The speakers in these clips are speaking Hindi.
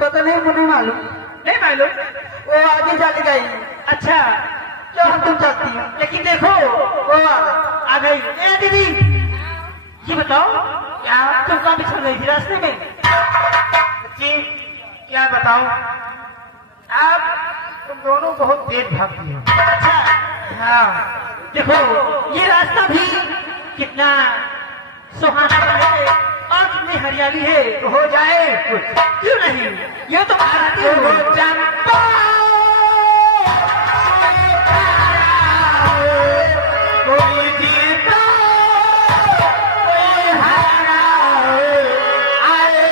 पता नहीं, मुझे मालूम। नहीं मालूम? वो आगे चल गई। अच्छा, क्या तुम चाहती हो? लेकिन देखो वो आ गई। ए दीदी, ये बताओ क्या तुम कहाँ बिछड़ गई थी रास्ते में? जी क्या बताऊं, आप तुम दोनों बहुत तेज भागती हो। अच्छा, हाँ देखो ये रास्ता भी कितना सुहाना है और कितनी हरियाली है। तो हो जाए कुछ। क्यों नहीं, ये तो भारतीय तो चंपा कोई जीता कोई हारा, आए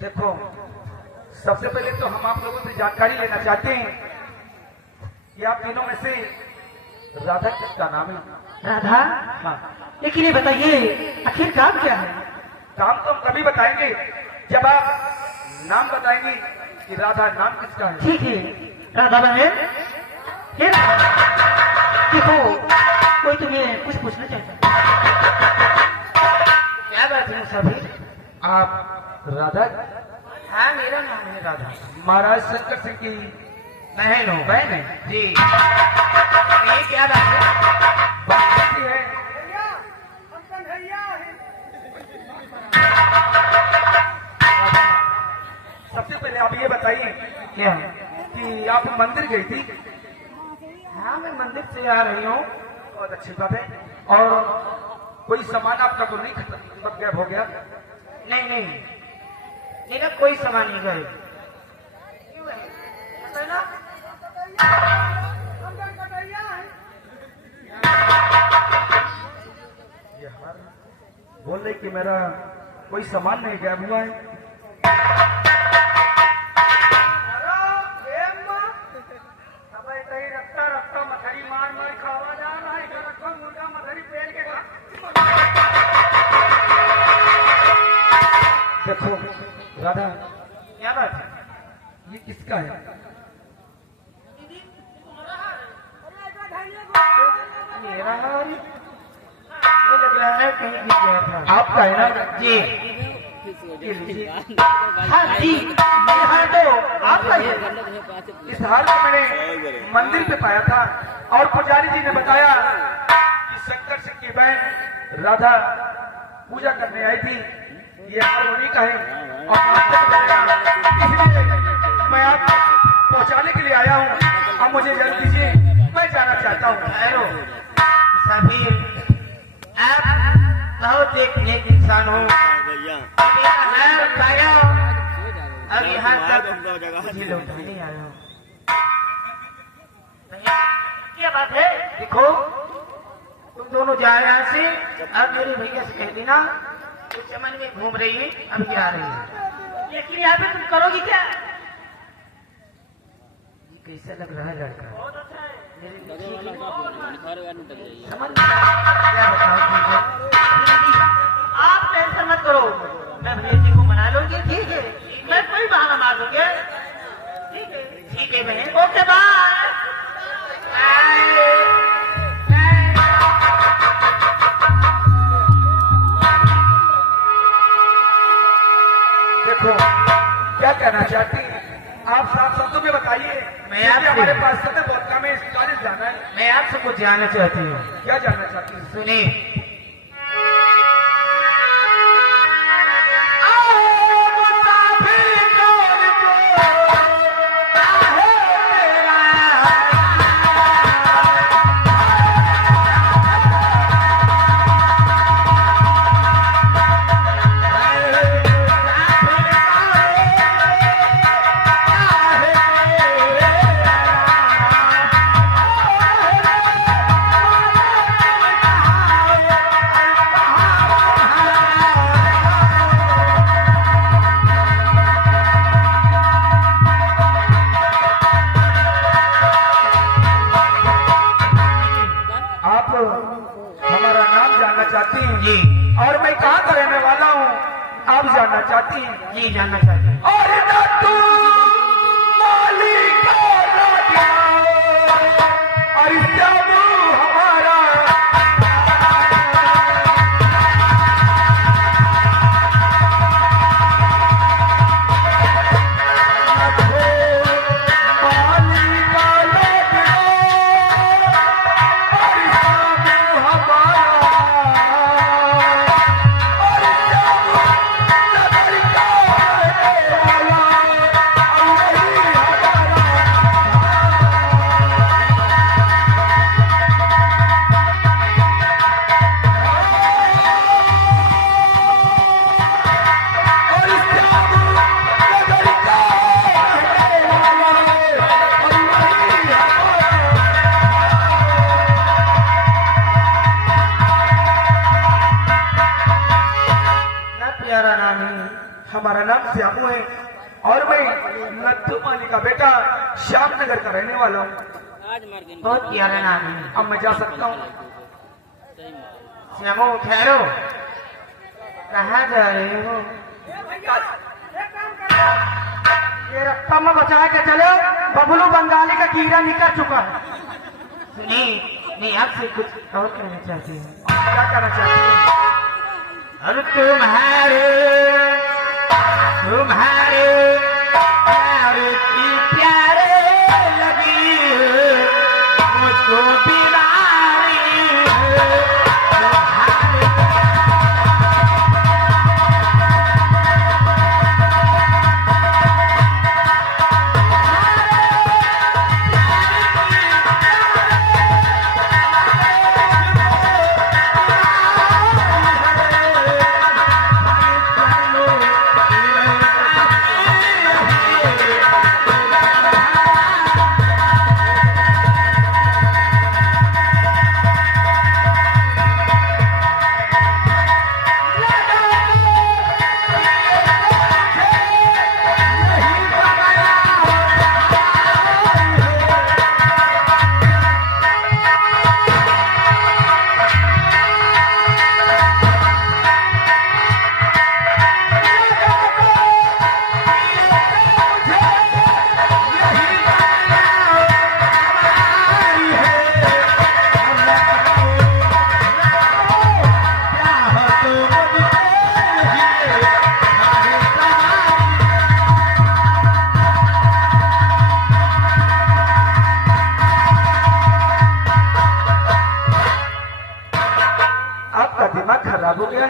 देखो, सबसे पहले तो हम आप लोगों से जानकारी लेना चाहते हैं कि आप तीनों में से राधा किसका नाम है? राधा। हाँ, लेकिन ये बताइए आखिर काम क्या है? काम तो हम तभी बताएंगे जब आप नाम बताएंगे कि राधा नाम किसका है। ठीक है राधा बहन, ये देखो कोई तुम्हें कुछ पूछना चाहता है। क्या बात है सभी? आप राधा? हाँ, मेरा नाम है राधा। महाराज शंकर सिंह की बहन हो? बहन है जी। ये क्या बात है? बात कैसी है? सबसे पहले आप ये बताइए क्या कि आप मंदिर गई थी? हाँ, मैं मंदिर से आ रही हूँ। बहुत अच्छी बात है। और कोई सामान आपका तो नहीं खत्म गायब हो गया? नहीं नहीं, मेरा कोई सामान नहीं गए। बोल रहे कि मेरा कोई सामान नहीं गायब हुआ है। देखो राधा, क्या बात है? ये किसका है? मेरा हार लग रहा है कहीं गिर गया था। आपका है ना? जी। हाँ जी, ये हार तो आपका ही है। इस हार को मैंने मंदिर पे पाया था और पुजारी जी ने बताया कि शंकर सिंह की बहन राधा पूजा करने आई थी। ये हार उन्हीं का है और इसलिए मैं आप पहुंचाने के लिए आया हूँ। अब मुझे जल्द दीजिए, मैं जाना चाहता हूँ। हेलो सभी, आप बहुत एक नेक इंसान हो। अब यहाँ तक मुझे लौटाने नहीं आया हूँ। क्या बात है? देखो, तुम दोनों जा रहे यहाँ से। अब मेरे भैया से कह देना तो चमन में घूम रही है, अभी आ रही है। लेकिन यहाँ पे तुम करोगी क्या? ये कैसा लग रहा है लड़का? बहुत अच्छा है। समझ क्या बताओ? आप टेंशन मत करो, मैं भैया जी को मना लूंगी। ठीक है, मैं कोई बहाना मार दूंगी। ठीक है बहन। Okay bye. क्या कहना चाहती हैं? आप साफ शब्दों में बताइए। मैं क्योंकि आपसे- हमारे पास समय बहुत कम है, इस कॉलेज जाना है। मैं आपसे कुछ जानना चाहती हूँ। क्या जानना चाहती हैं? सुनिए। आप हमारा नाम जानना चाहती हैं? जी और मैं कहाँ का रहने वाला हूँ, आप जानना चाहती हैं? जी जानना चाहती हूँ। और न तू मालिक राजा, और सब हमारा प्यारा नाम है। हमारा नाम श्यामू है और मैं नत्थू माली का बेटा श्यामनगर का रहने वाला हूँ। बहुत प्यारा नाम है। अब मैं जा सकता हूँ? श्यामो ठहरो, कहाँ जा रहे हो? ये रास्ता में बचा के चलो, बबलू बंगाली का कीड़ा निकल चुका है। सुनिए, मैं आपसे कुछ और कहना चाहती हूँ। क्या करना चाहती हैं? और तुम्हारे प्यार की प्यारे लगी मुझको बीमारी आपका दिमाग खराब हो गया?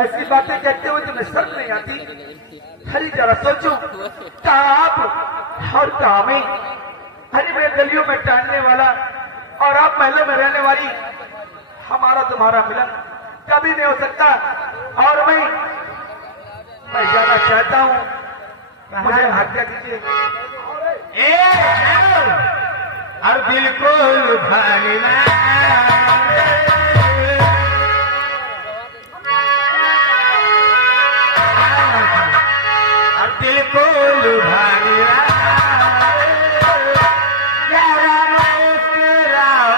ऐसी बातें कहते हुए तुम्हें शर्म नहीं आती? हरी जरा सोचो, कहाँ आप और कहाँ मैं? हरी मैं गलियों में टहलने वाला और आप महलों में रहने वाली, हमारा तुम्हारा मिलन कभी नहीं हो सकता। और मैं जाना चाहता हूँ, मुझे आज्ञा दीजिए। और बिल्कुल भारी ना दिल को लुभाया जरा मुस्कुराओ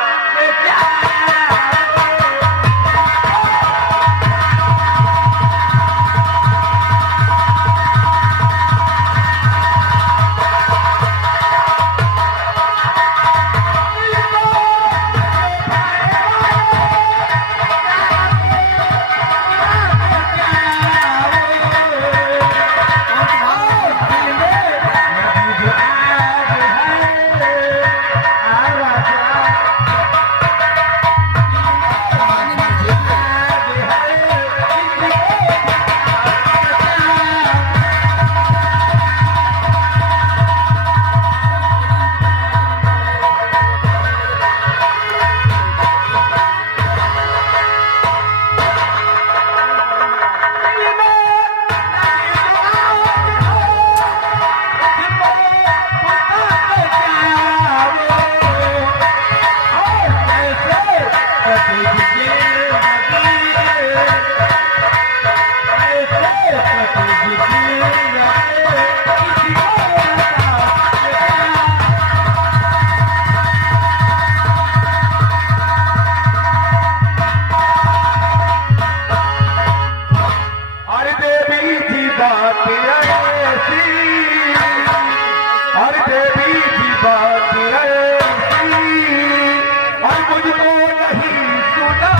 बात ऐसी, और देवी की बात ऐसी, और मुझको नहीं सुना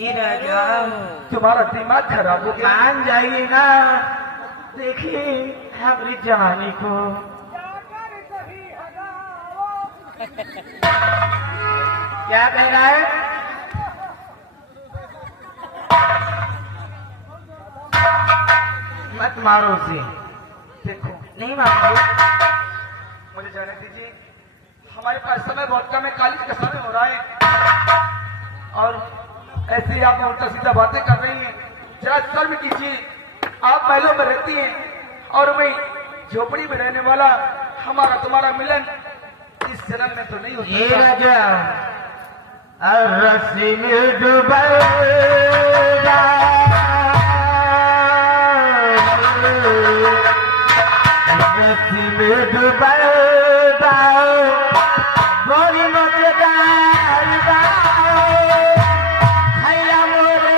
ये राजा तुम्हारा दिमाग खराब हो गया। मान जाइए ना, देखिए हमारी जवानी को। क्या कह रहा है? मत मारो उसे। देखो नहीं मारो। मुझे जाने दीजिए, हमारे पास समय वोडका में काली का समय हो रहा है, और ऐसे ही आप उल्टा सीधा बातें कर रही हैं। जरा शर्म कीजिए, आप महलों में रहती हैं और मैं झोपड़ी में रहने वाला। हमारा तुम्हारा मिलन इस जन्म में तो नहीं हो ये सकता। राजा रस्सी में डूबेगा, रस्सी में डूबेगा, गोली मजेदार खैया मोरे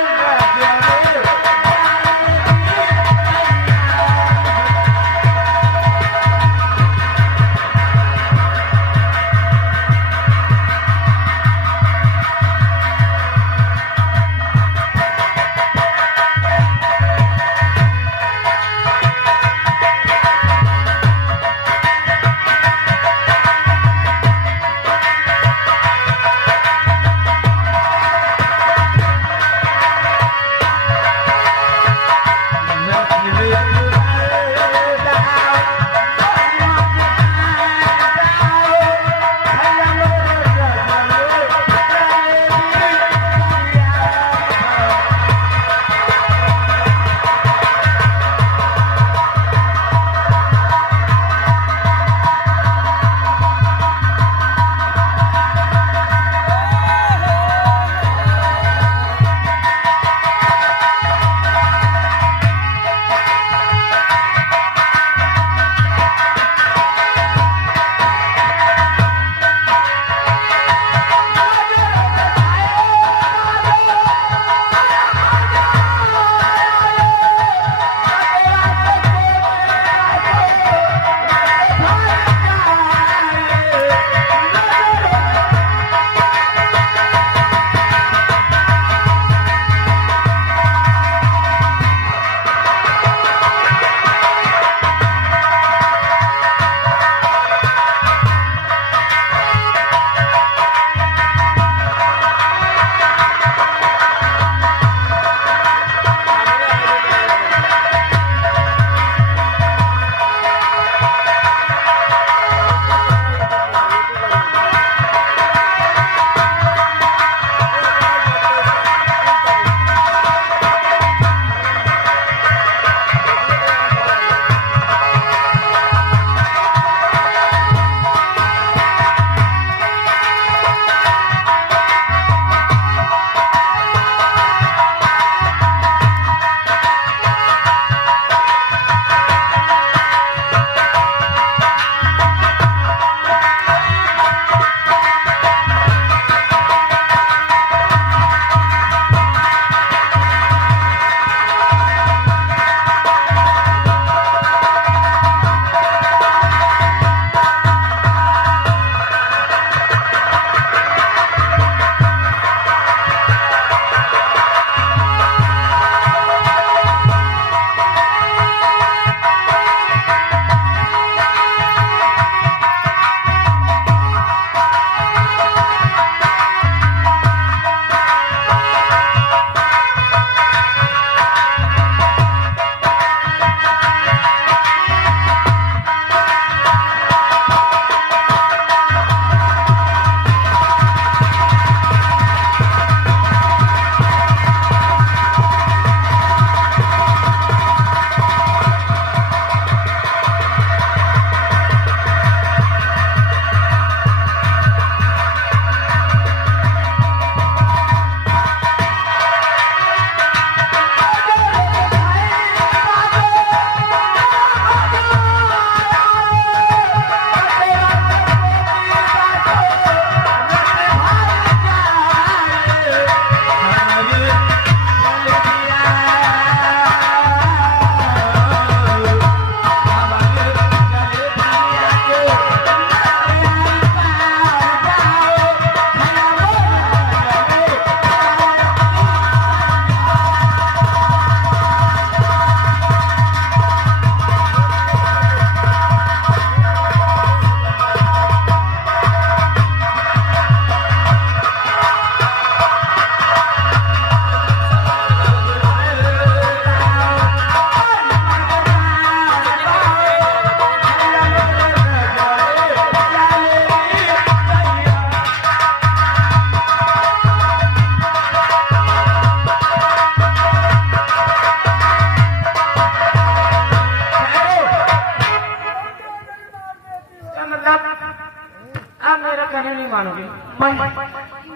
मानोगे?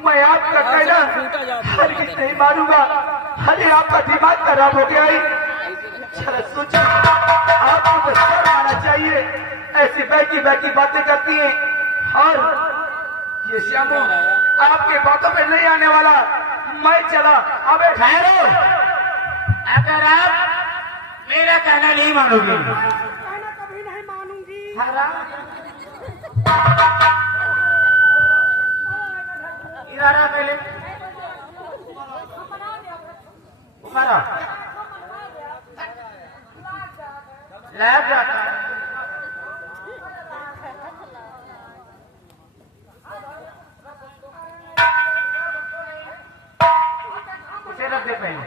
मैं आपका कहना हरगिज नहीं मानूंगा। अरे आपका दिमाग खराब हो गया है। जरा सोचो, आपको तो शर्म आना चाहिए, ऐसी बैठी बैठी बातें करती हैं। और ये श्यामू आपके बातों में नहीं आने वाला। मैं चला। अबे ठहरो, अगर आप मेरा कहना नहीं मानोगे, कहना कभी नहीं मानूंगी। इधर आ पहले, ऊपर आ। लैब जाता है, उसे रख दे पहले।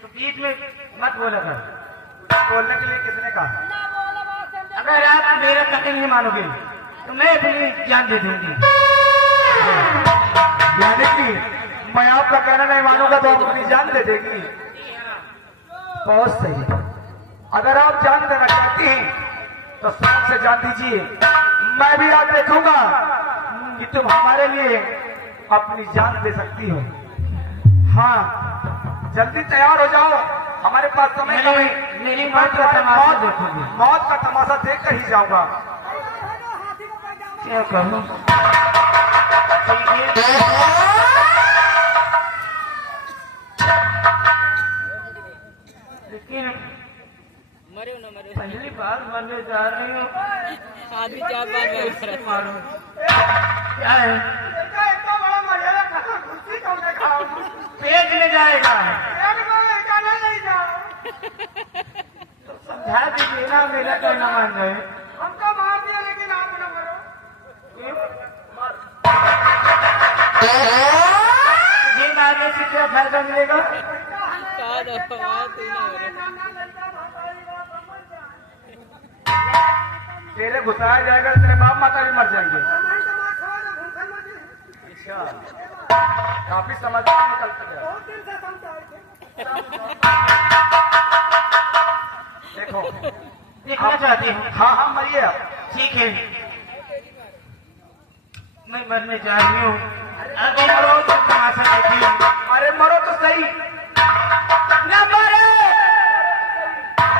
तो बीच में मत बोला कर। बोलने के लिए किसने कहा? अगर आप मेरा कहना नहीं मानोगे तो मैं अपनी जान दे दूंगी। यानी कि मैं आपका कहना नहीं मानूंगा तो आप अपनी जान दे देगी। बहुत सही। अगर आप जान देना चाहती हैं तो शौक से जान दीजिए। मैं भी आज देखूंगा कि तुम हमारे लिए अपनी जान दे सकती हो। हाँ, जल्दी तैयार हो जाओ, हमारे पास समय कम है। मेरी मौत का तमाशा देखोगे। मौत का तमाशा देख कर ही जाऊंगा। क्या करूं? लेकिन मरे हो ना मरे पहली बार मरने जा रही हूँ। आदमी 4 बार मरे मारो क्या है? पेट में जाएगा तो समझा दीजिए ना, मेरा कहना मान गए। हमको मार दिया लेकिन आप न मरो। ये मारने से क्या फायदा मिलेगा? कहा दो तू ना मरे तेरे घुसाया जाएगा, तेरे बाप माता भी मर जाएंगे। अच्छा, काफी समझदार निकलता है। देखो, देखना चाहती हूँ। हाँ हाँ मरिए आप। ठीक है, मैं मरने जा रही हूँ। अगर मरो तो तमाशा देखिए। अरे मरो तो सही। नंबर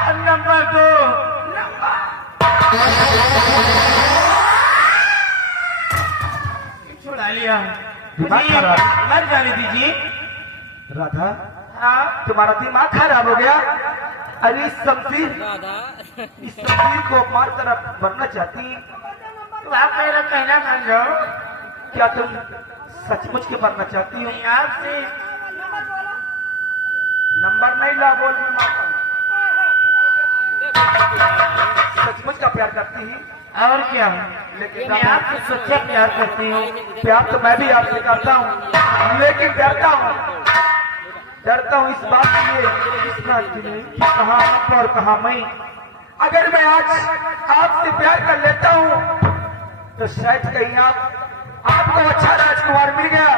1, नंबर 2, छुड़ा लिया। दिमाग मुझे खराब। मर जाने दीजिए। राधा, हाँ, तुम्हारा दिमाग खराब हो गया। अरे इस शमशीर राधा को मार तरफ बनना चाहती? तो आप मेरा कहना मान जाओ। क्या तुम सचमुच के बनना चाहती हो? मैं आपसे नंबर नहीं ला, बोल मैं मारता हूँ। सचमुच का प्यार करती है? और क्या, लेकिन मैं आपसे सच्चा प्यार करती हूँ। प्यार तो मैं भी आपसे करता हूँ, लेकिन डरता हूँ इस बात के लिए कि कहाँ आप और कहाँ मैं। अगर मैं आज आपसे प्यार कर लेता हूँ तो शायद कहीं आपको अच्छा राजकुमार मिल गया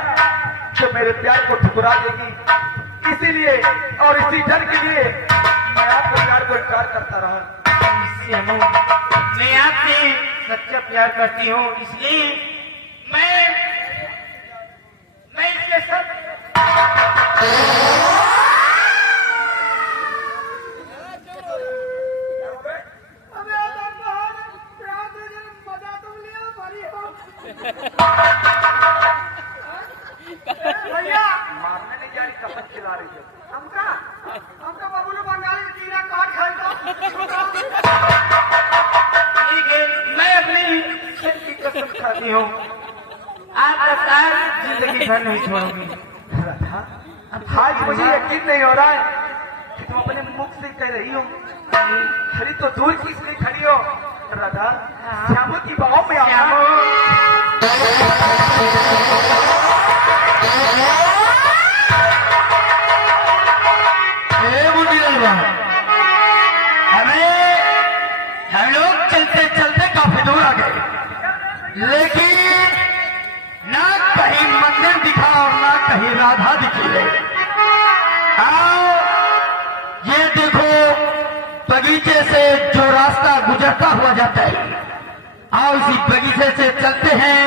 तो मेरे प्यार को ठुकरा देगी। इसीलिए और इसी डर के लिए मैं आपके प्यार को इनकार करता रहा। मैं आपसे सच्चा प्यार करती हूँ, इसलिए मैं इसके साथ भैया मारने नहीं जा रही, कसम खिला रही है। हमका बबलू बंगाली कीड़ा काट खाए तो ठीक है, मैं अपनी सच की कसम खाती हूँ, आपका साथ जिंदगी भर नहीं छोड़ूंगी। राधा, आज मुझे यकीन नहीं हो रहा है कि तुम अपने मुख से कह रही हो। खड़ी तो दूर की इसलिए खड़ी हो। राधा, श्यामू की बाहों में आओ। हम लोग चलते चलते काफी दूर आ गए, लेकिन ना कहीं मंदिर दिखा और ना कहीं राधा दिखी है। आओ बगीचे से जो रास्ता गुजरता हुआ जाता है, आओ इसी बगीचे से चलते हैं,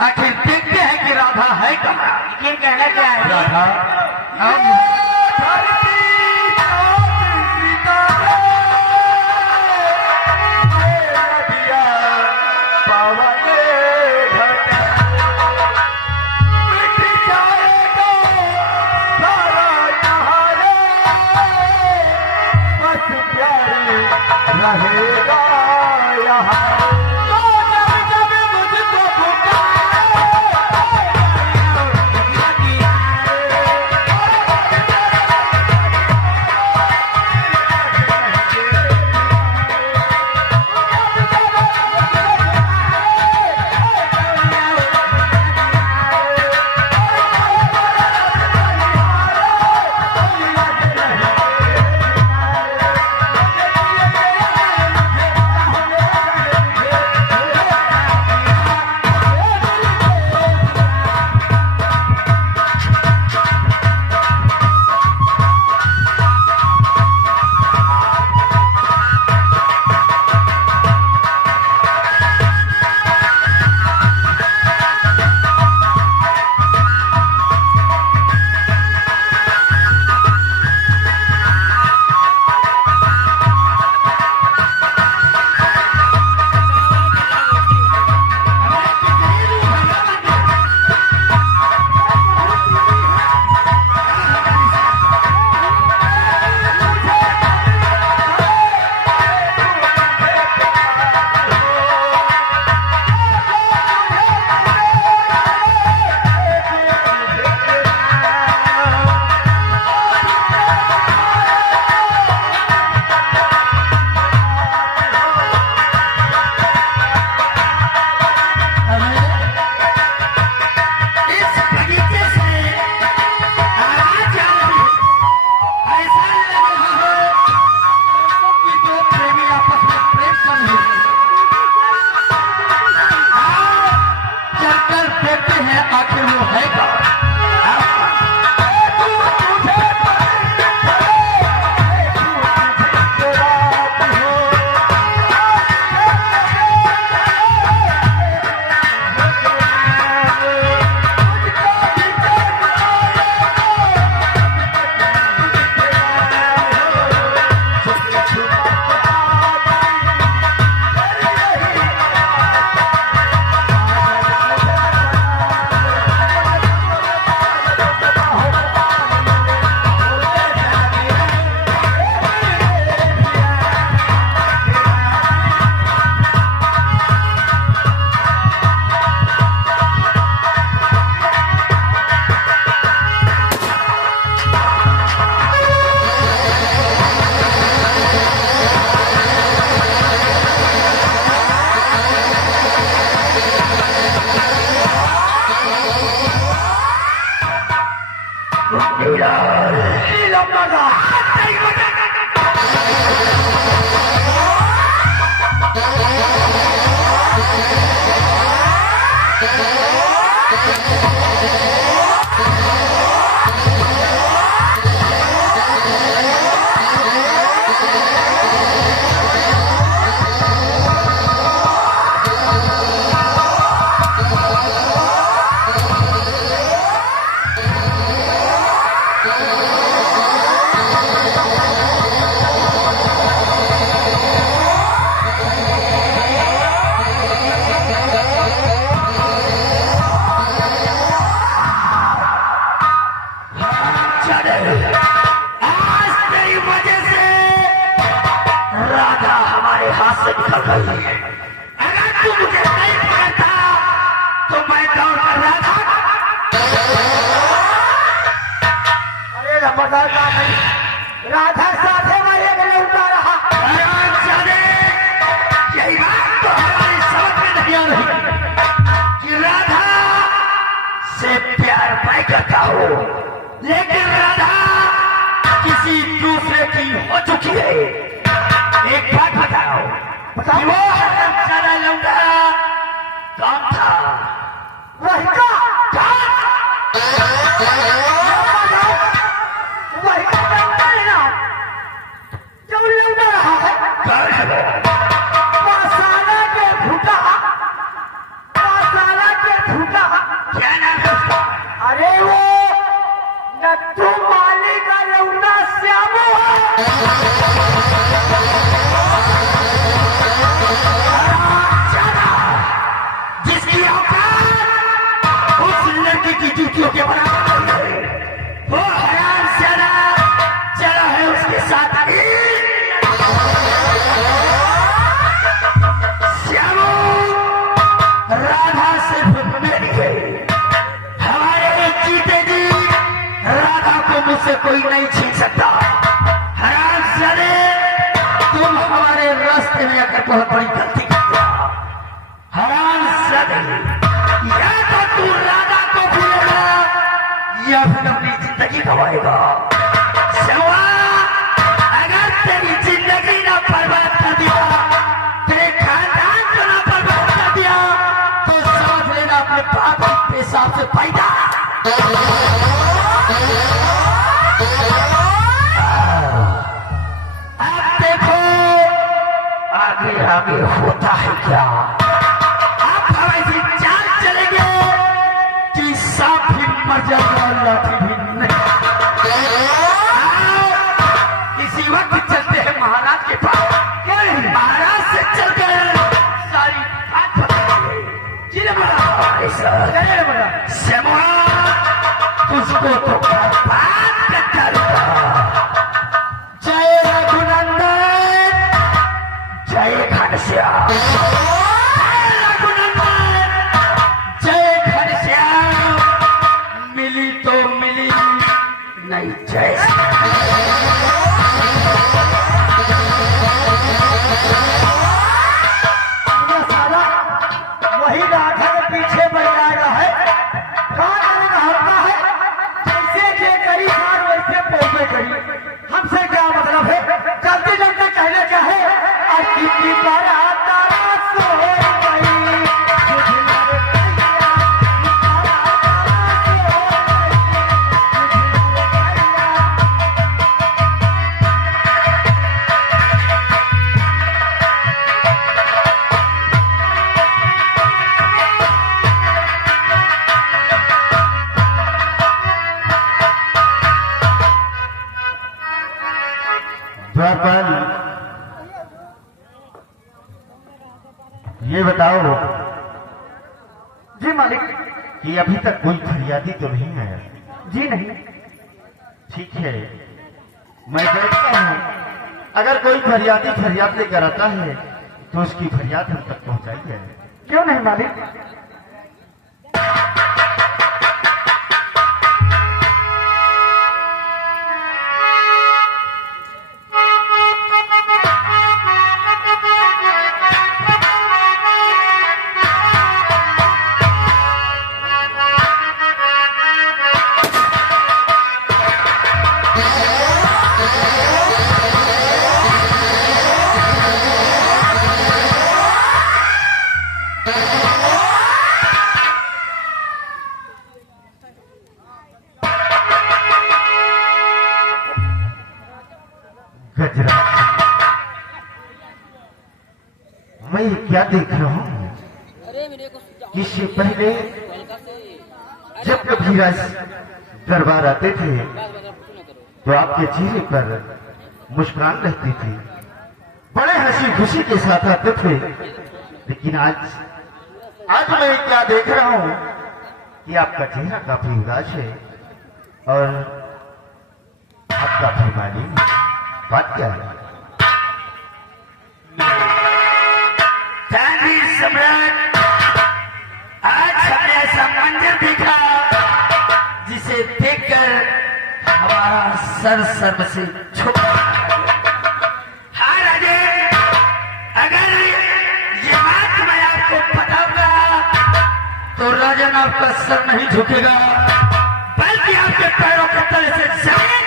आखिर देखते हैं कि राधा है कहाँ। ये कहना क्या है? राधा आओ। रहेगा यहाँ राधा साथे में एक लौटा रहा। यही बात तो हमारी समझ में नहीं आ रही कि राधा से प्यार मैं करता हूँ, लेकिन राधा किसी दूसरे की हो चुकी है। एक बात बताओ, कि वो हमारा लौटा कौन था? वही का वही का जो लौटा रहा है। अरे वो नथु माली का लौंडा श्यामू है। जिसकी औकात उस लड़की की जूतियों के बराबर है, वो हराम ज्यादा चला है उसके साथ। श्यामू, राधा सिर्फ मेरी है, हमारे जीते जी राधा को मुझसे कोई नहीं छीन सकता। हराम ज्यादा, तुम हमारे रास्ते में आकर बहुत बड़ी गलती कर दिया। हराम ज्यादा, या तो तू राधा को भूलेगा या फिर अपनी जिंदगी गवाएगा। श्यामा, अगर तेरी जिंदगी ना बर्बाद कर दिया, तेरे खानदान को ना बर्बाद कर दिया, तो समझ लेना अपने बाप के पेशाब से पैदा। अब देखो आगे आगे होता है क्या। आप हमारी चाल चलेंगे कि सांप भी मर जाएगा और लाठी भी नहीं। इसी वक्त चलते हैं महाराज के पास। महाराज से चलकर सारी बात बताएंगे। जिन्हें बड़ा श्यामा, तुझको तो बात करता रहूंगा। जय रघुनंदन, जय घनश्याम, जय रघुनंदन, जय घनश्याम। मिली तो मिली, नहीं जय। ये साला वही राधा के पीछे पड़ जाएगा है। कौन हल्का है, जैसे जे करी सार वैसे पोपे करी। हमसे क्या मतलब है, जल्दी जल्दी कहने क्या है। और कितनी बार आता सो गई, मुझे लग द्वारपाल, ये बताओ जी मालिक। कि अभी तक कोई फरियादी तो नहीं आया? जी नहीं। ठीक है, मैं देखता हूँ अगर कोई फरियादी फरियाद लेकर आता है तो उसकी फरियाद हम तक पहुंचाई जाए। क्यों नहीं मालिक। गजरा, मैं क्या देख रहा हूँ। अरे मेरे को इससे पहले हल्का से जब कभी राज दरबार आते थे बात कुछ ना करो। तो आपके चेहरे पर मुस्कान रहती थी, बड़े हंसी खुशी के साथ आते थे। लेकिन आज मैं क्या देख रहा हूँ कि आपका चेहरा काफी उदास है और आप काफी मायूस हैं। बात क्या है? सम्राट, आज हमने ऐसा मंदिर देखा जिसे देखकर हमारा सर सर्व से झुक गया। हाँ राजे, अगर ये बात मैं आपको बताऊंगा तो राजन आपका सर नहीं झुकेगा, बल्कि आपके पैरों के तले से जमीन।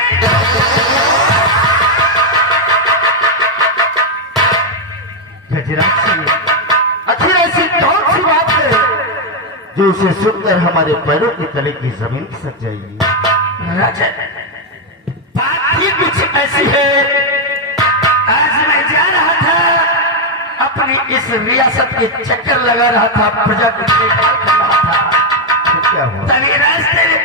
गजराज सिंह, आखिर ऐसी कौन सी बात है जो उसे सुनकर हमारे पैरों के तले की जमीन खिसक जाएगी? राजन, बात ही कुछ ऐसी है। आज मैं जा रहा था, अपनी इस रियासत के चक्कर लगा रहा था, प्रजा को देखभाल कर रहा था। तो क्या हुआ? तभी रास्ते में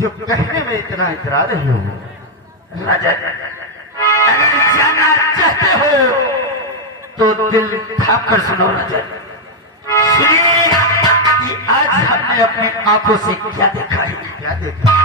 जो कहने में इतना इतरा रही हो। रजत, अगर जानना चाहते हो तो दिल थाम कर सुनो रजत। सुनिए कि आज हमने अपनी आंखों से क्या देखा है। क्या देखा?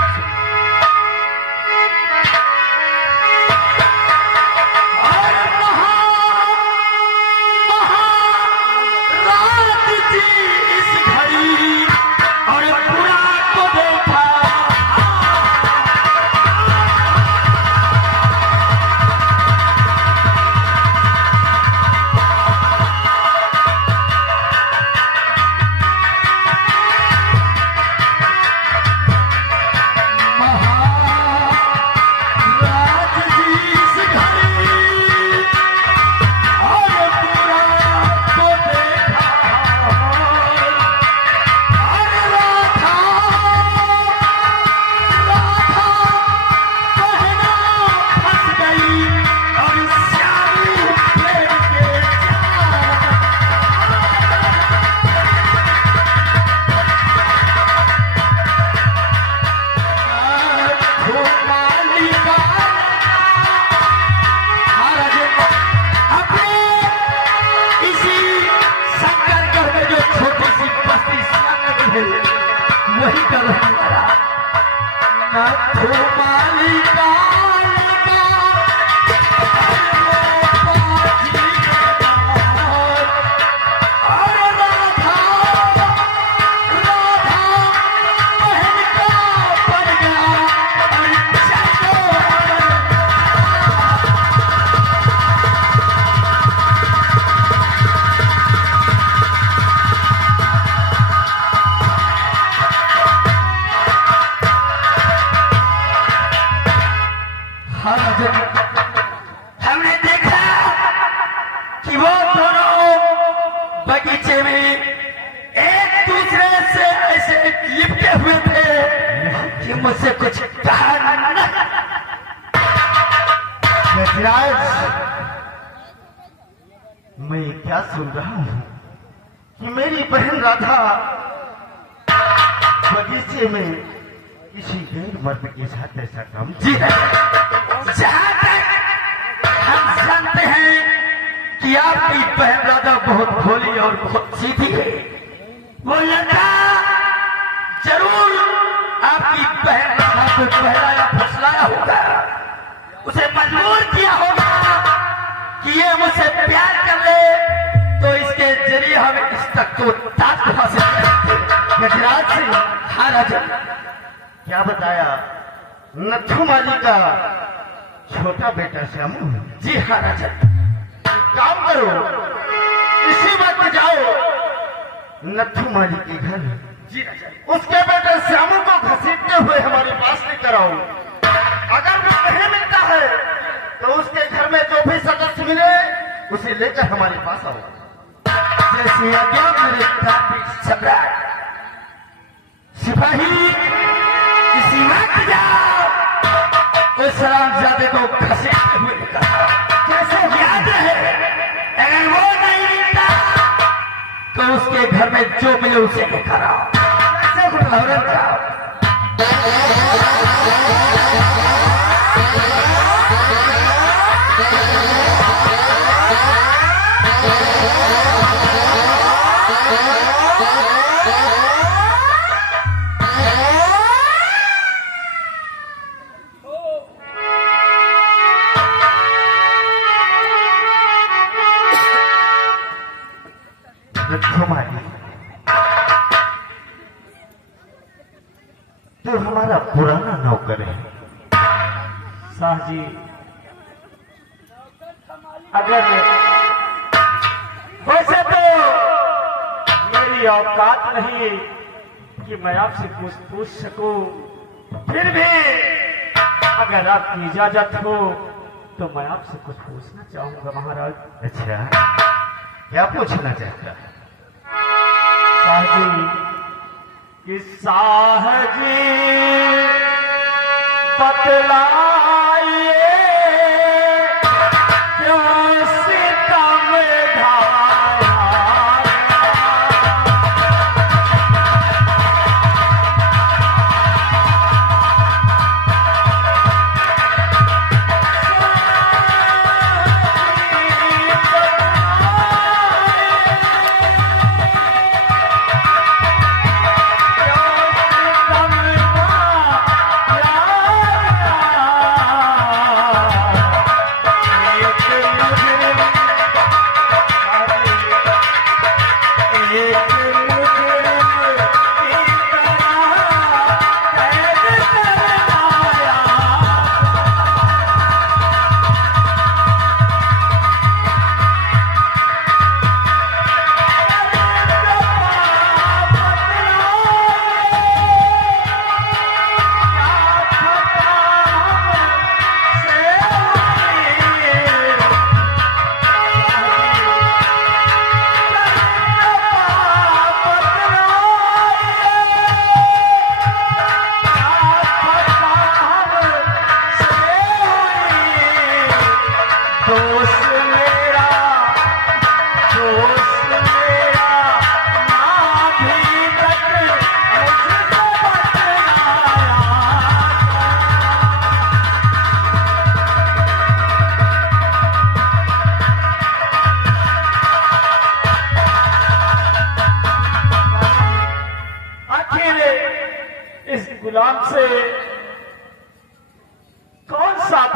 वही कर हमने देखा कि वो दोनों बगीचे में एक दूसरे से ऐसे लिपटे हुए थे कि मुझसे कुछ कहा न। मैं क्या सुन रहा हूँ कि मेरी बहन राधा बगीचे में किसी गैर मर्द के साथ ऐसा काम। जी है, जहाँ तक हम जानते हैं कि आपकी बहन राधा बहुत भोली और बहुत सीधी है। वो लड़का जरूर आपकी बहन राधा को बहलाया फुसलाया होगा, उसे मजबूर किया होगा कि ये मुझसे प्यार कर ले, तो इसके जरिए हम इस तक को ताज हासिल करेंगे। गजराज सिंह, हाँ राजा, क्या बताया? नथु माली का छोटा बेटा श्यामू। जी हाँ राजा। काम करो, इसी वक्त जाओ नथु माली के घर। जी राजा। उसके बेटे श्यामू को घसीटते हुए हमारे पास लेकर आओ। अगर वो नहीं मिलता है तो उसके घर में जो भी सदस्य मिले उसे लेकर हमारे पास आओ। जैसे आज्ञा मेरे काफी सम्राट। सिपाही, इसी वक्त जाओ उस रामजादे को घसीटते हुए निकालो। कैसे? याद रहे, अगर वो नहीं मिलता तो उसके घर में जो मिले उसे लेकर आओ। कैसे उठाओ जाओ। तो हमारा पुराना नौकर है। शाह जी, अगर वैसे तो मेरी औकात नहीं कि मैं आपसे कुछ पूछ सकूं, फिर भी अगर आपकी इजाजत हो तो मैं आपसे कुछ पूछना चाहूंगा महाराज। अच्छा, क्या पूछना चाहता है? शाह जी, कि शाह जी बतलाइए क्यों सितम ढाया।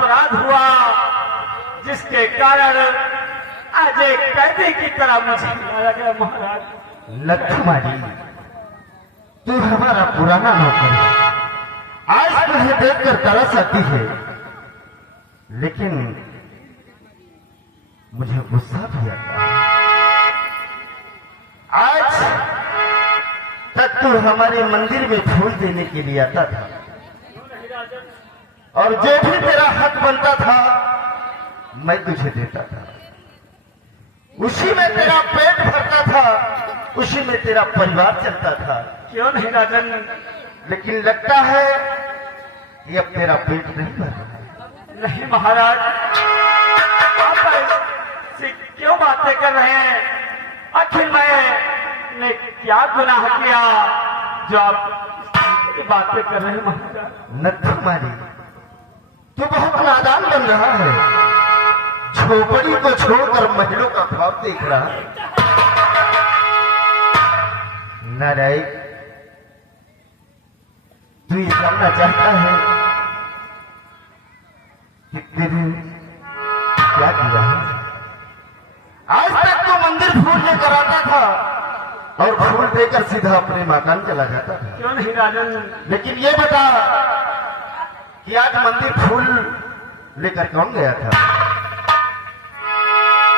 अपराध हुआ जिसके कारण आज एक कैदी की तरह मुझे मारा गया महाराज। लक्ष्मणी, तू हमारा पुराना नौकर है। आज तुझे देखकर तरस आती है, लेकिन मुझे गुस्सा भी आता है। आज तक तू हमारे मंदिर में फूल देने के लिए आता था, और जो भी तेरा हक बनता था मैं तुझे देता था। उसी में तेरा पेट भरता था, उसी में तेरा परिवार चलता था। क्यों नहीं राजन? लेकिन लगता है कि अब तेरा पेट नहीं भर रहा है। नहीं महाराज, आप ऐसी क्यों बातें कर रहे हैं? आखिर मैंने क्या गुनाह किया जो आप की बातें कर रहे हैं महाराज? नथुमारी, तू बहुत नादान बन रहा है। झोपड़ी को छोड़कर महलों का ख्वाब देख रहा है। नारायण, तू ये जानना चाहता है कि तेरे क्या किया है? आज तक तो मंदिर फूल लेकर आता था और फूल देकर सीधा अपने मकान चला जाता था। क्यों नहीं राजन? लेकिन ये बता कि आज मंदिर फूल लेकर कौन गया था?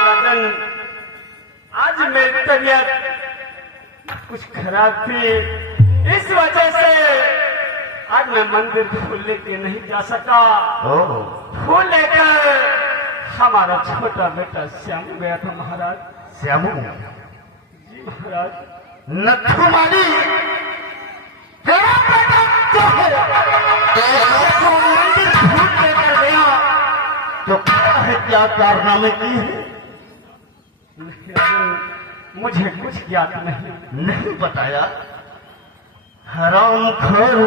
राजन, आज मेरी तबीयत कुछ खराब थी, इस वजह से आज मैं मंदिर फूल लेके नहीं जा सका। ओह, फूल लेकर हमारा छोटा बेटा श्याम गया था महाराज। श्यामू, जी महाराज। नथुमाली, तेरा बेटा जो है वो मंदिर फूल लेकर गया तो क्या है, क्या कारनामे की है? नहीं राजन, मुझे कुछ ज्ञात नहीं बताया? हरामखोर,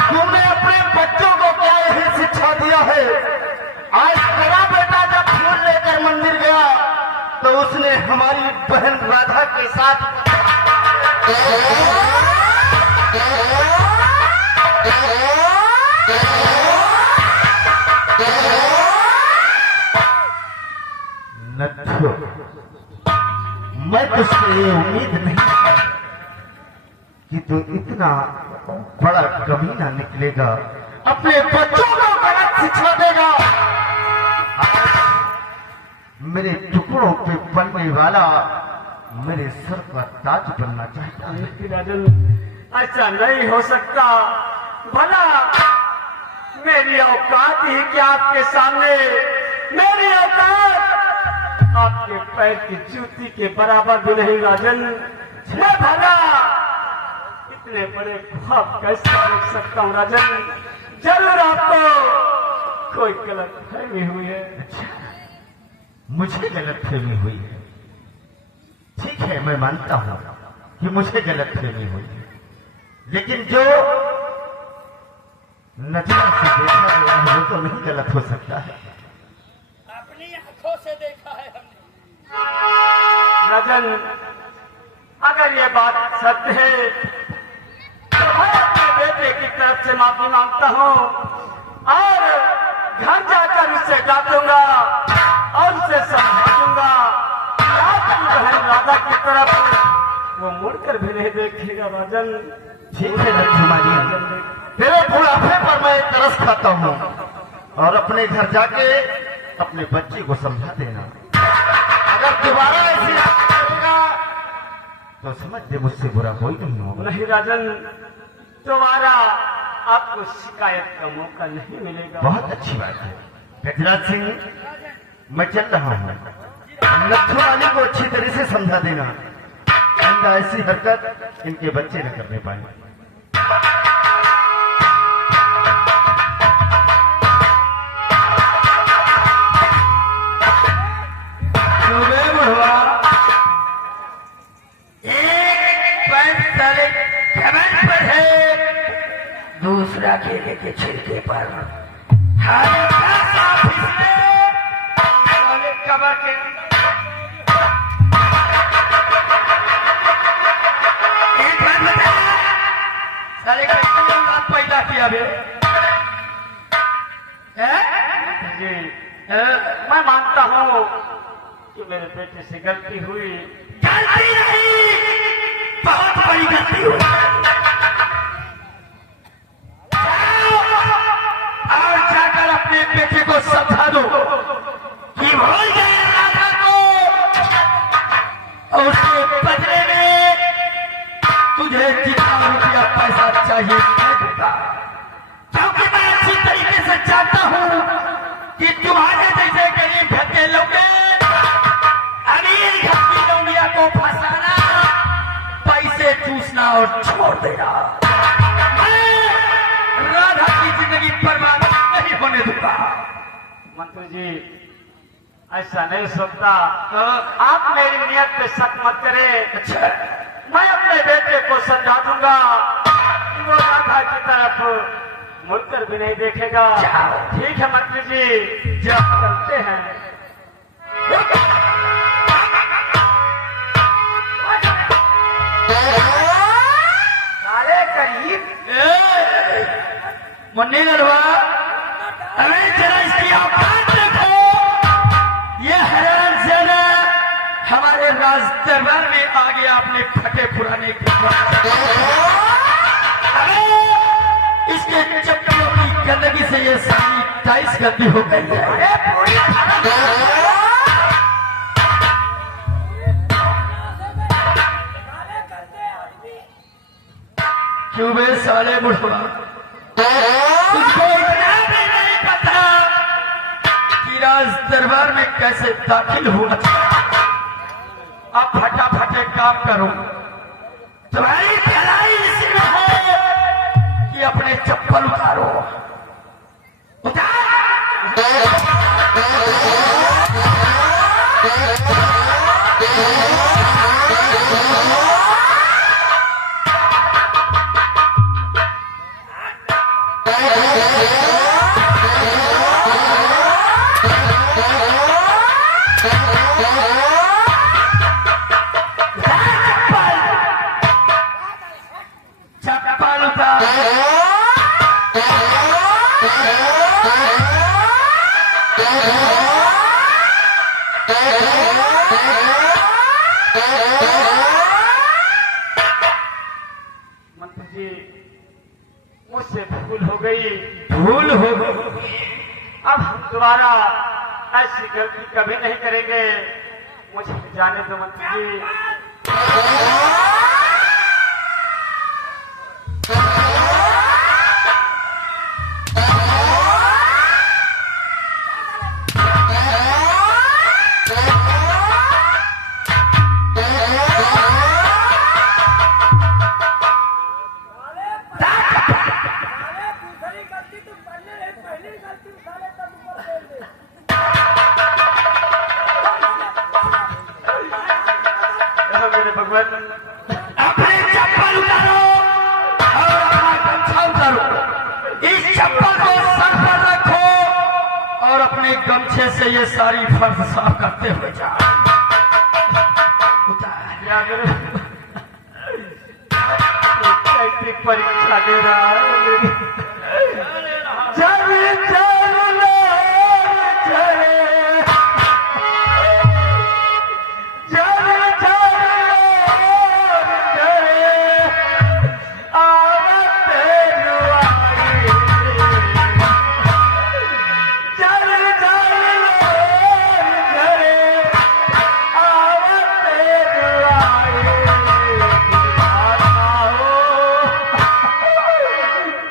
तुमने अपने बच्चों को क्या यही शिक्षा दिया है? आज तेरा बेटा जब फूल लेकर मंदिर गया तो उसने हमारी बहन राधा के साथ नथु, मैं तुझसे ये उम्मीद नहीं कि तू इतना बड़ा कमीना निकलेगा, अपने बच्चों को गलत शिक्षा देगा। मेरे टुकड़ों पे पलने वाला मेरे सर का ताज बनना चाहता है। नहीं राजन, ऐसा नहीं हो सकता। भला मेरी औकात ही क्या आपके सामने? मेरी औकात आपके पैर की जूती के बराबर भी नहीं राजन। मैं भला इतने बड़े ख्वाब कैसे देख सकता हूँ राजन? जरूर आपको कोई गलत फहमी हुई है। मुझे गलत फहमी हुई है, ठीक है, मैं मानता हूं कि मुझे गलत फहमी हुई है, लेकिन जो नजर से देखा गया है वो तो नहीं गलत हो सकता है। अपनी आंखों से देखा है हमने। राजन, अगर ये बात सत्य है तो मैं अपने बेटे की तरफ से माफी मांगता हूँ और घर जाकर उससे डांटूंगा और उसे समझाऊंगा। आपकी बहन राधा की तरफ वो मुड़कर भी नहीं देखेगा राजन। ठीक है लक्ष्मणी, तेरे बुढ़ापे पर मैं तरस खाता हूँ और अपने घर जाके अपने बच्चे को समझा देना। अगर दोबारा ऐसी बात करेगा तो समझ दे मुझसे बुरा कोई नहीं होगा। नहीं राजन, तुम्हारा आपको शिकायत का मौका नहीं मिलेगा। बहुत अच्छी बात है गजराज सिंह, मैं चल रहा हूँ। नथुरानी को अच्छी तरह से समझा देना, आइंदा ऐसी हरकत इनके बच्चे न करने पाए। एक पैर साले कमर पर है, दूसरा केले के छिलके पर। हल्का सा फिसले साले कमर के एक बार बता, साले का औलाद पैदा किया बे? जी मैं मानता हूँ कि मेरे बेटे से गलती हुई। गलती नहीं, बहुत बड़ी गलती हुई। और जाकर अपने बेटे को समझा दो कि भूल गए राधा को, और उसके बदले में तुझे जितना रुपया पैसा चाहिए मैं दूंगा। क्योंकि मैं अच्छी तरीके से जानता हूँ कि तुम्हारे जैसे गरीब घर के लोग अमीर घर की लौंडिया को फंसाना, पैसे चूसना और छोड़ देना, राधा की जिंदगी बर्बाद नहीं होने दूंगा। मंत्री जी ऐसा नहीं सोचता, आप मेरी नियत पे शक मत करें। अच्छा, मैं अपने बेटे को समझा दूंगा, वो राधा की तरफ मुड़कर भी नहीं देखेगा। ठीक है मंत्री जी, जब चलते हैं। साले करीब मुन्नी नरवा, अरे जरा इसकी औकात देखो। ये हैरान ज़्यादा हमारे राज दरबार में आ गया अपने फटे पुराने के बाद। अरे इसके चप्पलों की गंदगी से ये सारी टाइल्स गंदी हो गई है। क्यों बे साले बुढ़वा, तुझको इतना भी नहीं पता कि राज दरबार में कैसे दाखिल होना चाहिए। अब फटाफट एक काम करो, तुम्हारी भलाई इसमें है कि अपने चप्पल उतारो। चप्पल उतारो। मंत्री जी मुझसे भूल हो गई, भूल हो गई। अब हम दोबारा ऐसी गलती कभी नहीं करेंगे। मुझे जाने दो मंत्री जी। दूसरी गलती तुम करने रहे, पहली गलती साले का ऊपर बोल दे। मेरे भगवान, अपने चप्पल उतारो और अपना गमछा उतारो। इस चप्पल को सर पर रखो और अपने गमछे से ये सारी फर्श साफ करते हुए जाओ। कैसी परीक्षा दे रहा है। चल चल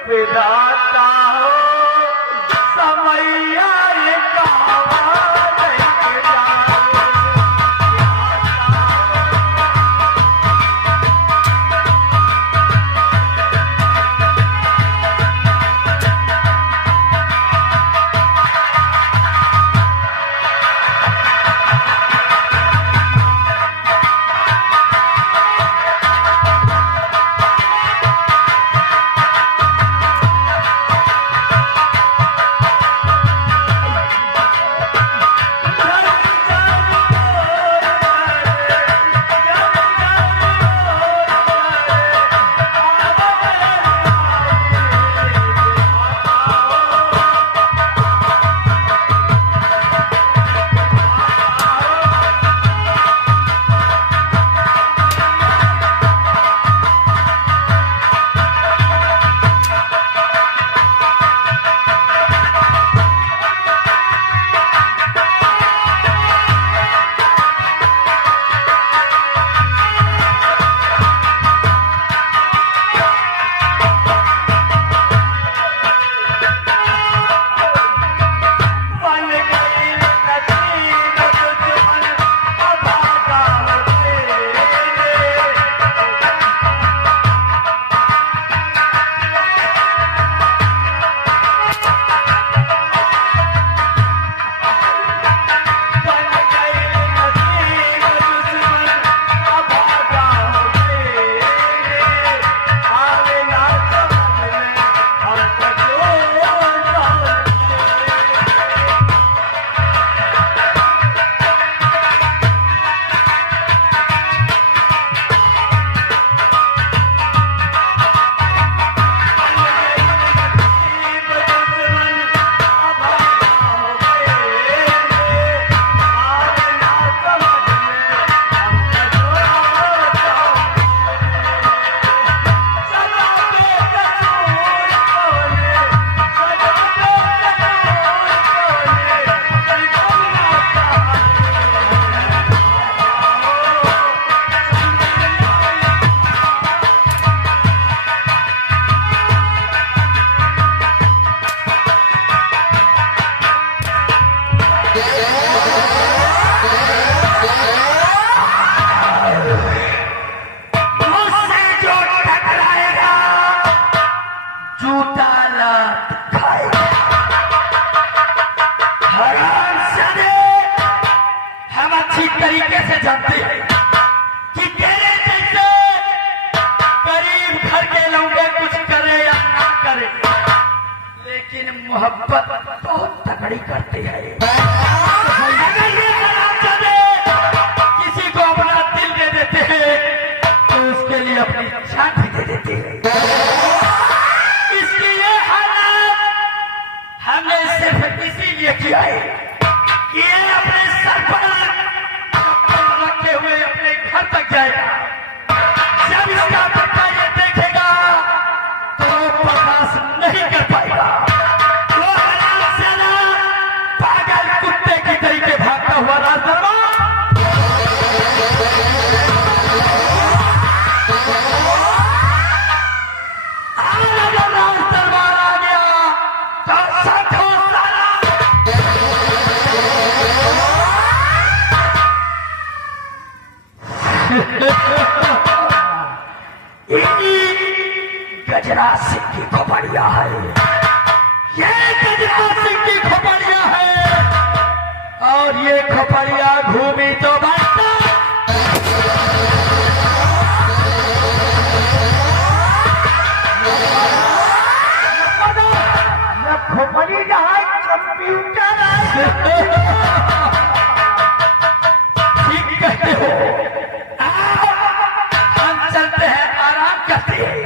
चले जानती है कि तेरे जैसे गरीब घर के लौंडे कुछ करे या ना करे, लेकिन मोहब्बत बहुत तगड़ी करती है। अगर ये जनाज़े किसी को अपना दिल दे देते हैं तो उसके लिए अपनी जान भी दे देते हैं। इसकी ये हालत हमने सिर्फ इसीलिए किया है कि ये अपने सर पर चप्पल रखे हुए अपने घर तक जाएगा। जब इसका बेटा ये देखेगा तो वो बर्दाश्त नहीं कर पाएगा। वो हलाल से ना पागल कुत्ते की तरीके भागता हुआ राजदरबार आ गया तो समझो साला गजरा सिंह की खोपड़िया है, ये गजरा सिंह की खोपड़िया है, और ये खोपड़िया घूमी तो बचता। खोपड़ी जहाँ कंप्यूटर है। ठीक कहते हो। आओ, हम चलते हैं, आराम करते हैं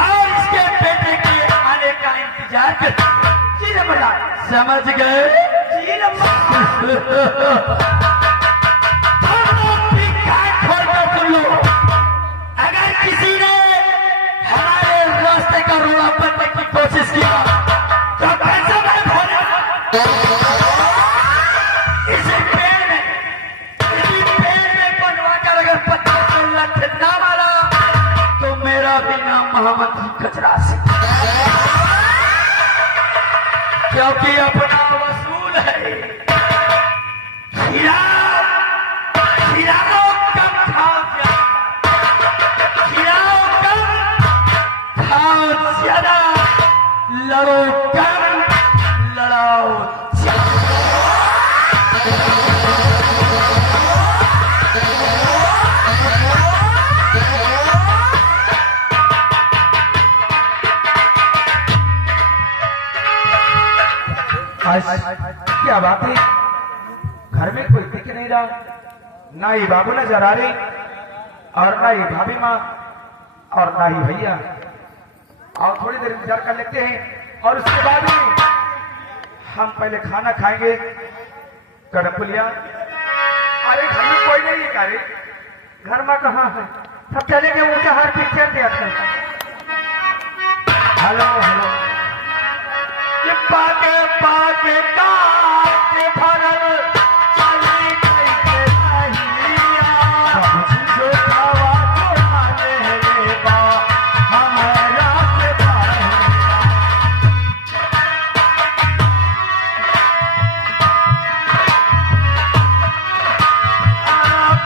और इसके बेटे के आने का इंतजार करते हैं। जी नंबरदार, समझ गए? जी नंबरदार। खोलकर सुन लो, अगर किसी ने हमारे रास्ते का रोड़ा बनने की कोशिश किया तो कैसे मैं खोला? इसी पेड़ में बनवाकर अगर पत्थर को लठ ना मारा तो मेरा भी नाम महामंत्री गजरा सिंह, क्योंकि अपना वसूल है। खिलाओ कम खाओ ज्यादा, लड़ो कम लड़ाओ क्या बात है, घर में कोई दिख नहीं रहा, ना ही बाबू नजर आ रहे और ना ही भाभी माँ और ना ही भैया। और थोड़ी देर इंतजार कर लेते हैं और उसके बाद ही हम पहले खाना खाएंगे। कड़पुलिया, अरे घर में कोई नहीं है। अरे घर में कहाँ है? सब चले गए ऊंचा हर पिक्चर देखते। हेलो हेलो, ये पाके पाके काटे भरल चली कैसे रहिया, जो खावा जो माने रे बा हमारा के भाई।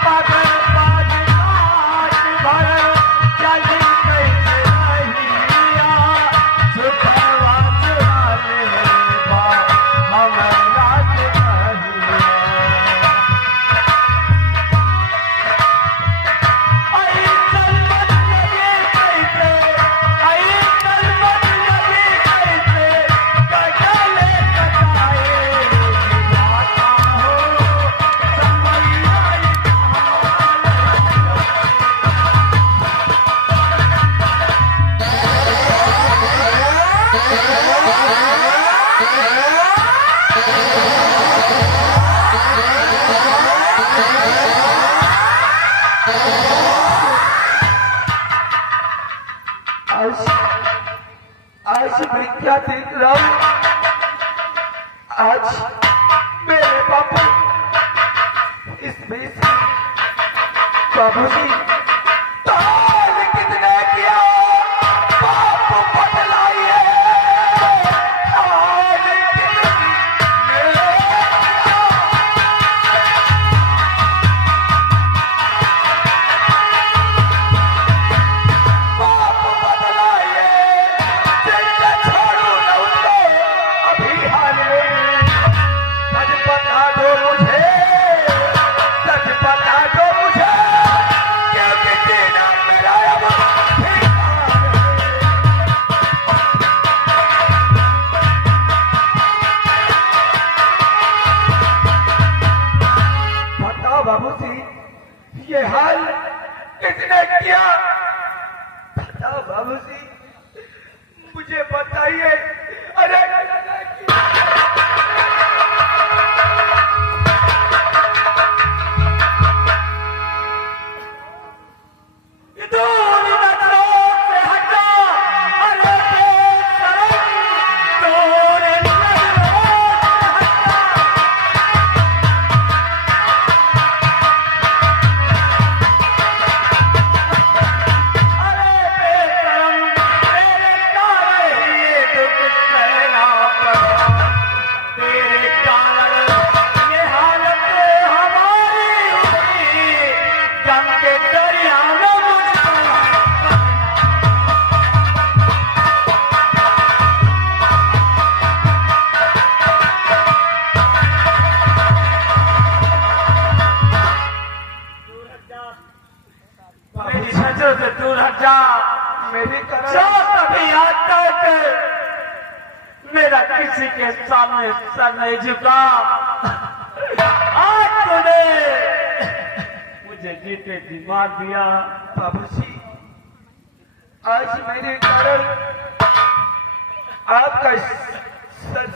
पाके पाके काटे भरल चली कैसे रहिया, जो खावा जो माने रे बा हमारा के भाई। आई कलमत लगे कैसे, आई कलमत लगे कैसे, कटले कटाए जाता हो समैया। आज मैं क्या देख रहा हूँ? आज मेरे बाबू इसमें से बाबूजी ताल कितने किया बाप बदलाइए, ताल कितने बाप बदलाइए, जिंदा छोड़ू न उसको अभी हाल में। सच बता दो मुझे, सच बता किसने किया? बताओ बाबूजी, मुझे बताइए। अरे दूर नजरों से हटा, अरे बेशरम, दूर नजरों से अरे बेशरम, तेरे कारण ये दुख सहना पड़ा, तेरे कारण ये हालत हमारी हुई, जम के दरिया में मुझको मेरी नजरों से दूर हट जा। मेरी जो कारण कभी आज तक मेरा किसी के सामने सर नहीं झुका, आज तूने मुझे जीते जी मार दिया। बाबूजी, आज मेरे कारण आपका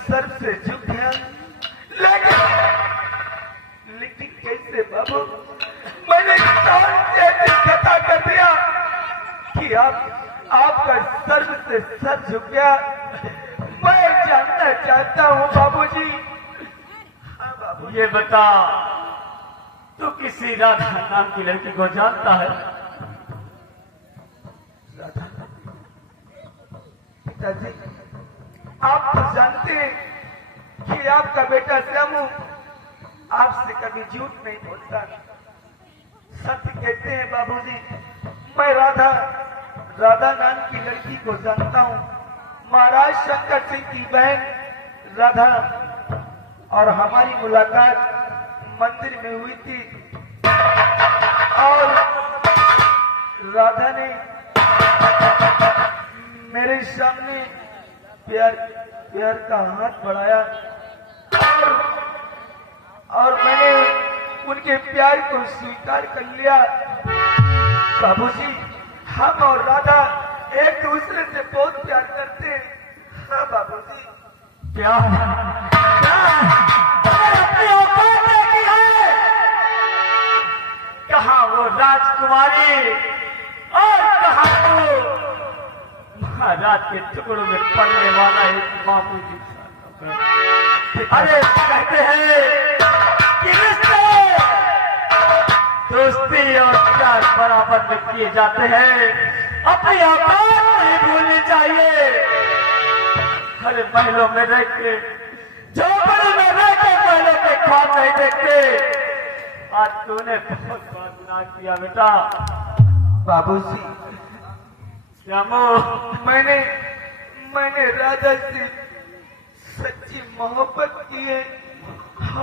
सर से झुक गया, लेकिन कैसे बाबू? मैंने कौन से ऐसी खता कर दिया कि आपका सर से सर झुक गया? मैं जानना चाहता हूँ बाबूजी। हाँ बाबू, ये बता, तू किसी राधा नाम की लड़की को जानता है? पिताजी, आप तो जानते हैं कि आपका बेटा श्यामू आपसे कभी झूठ नहीं बोलता, सत्य कहते हैं बाबूजी। मैं राधा नाम की लड़की को जानता हूँ। महाराज शंकर सिंह की बहन राधा और हमारी मुलाकात मंदिर में हुई थी, और राधा ने मेरे सामने प्यार का हाथ बढ़ाया, और मैंने उनके प्यार को स्वीकार कर लिया। बाबूजी, हम और राधा एक दूसरे से बहुत प्यार करते हैं। हाँ बाबूजी। प्यार अपनी औकात देखी है? कहाँ वो राजकुमारी और कहाँ तू महाराज के टुकड़ों में पड़ने वाला एक मामूली सा नौकर। अरे कहते हैं कि रिश्ते दोस्ती और प्यार बराबर में किए जाते हैं, अपनी औकात नहीं भूलनी चाहिए। हर महलों में रह के, झोपड़ों में रह के महलों के ख्वाब नहीं देखते। आज तूने बहुत बड़ा गुनाह किया बेटा। बाबूजी, श्यामू, मैंने राधा से सच्ची मोहब्बत की है।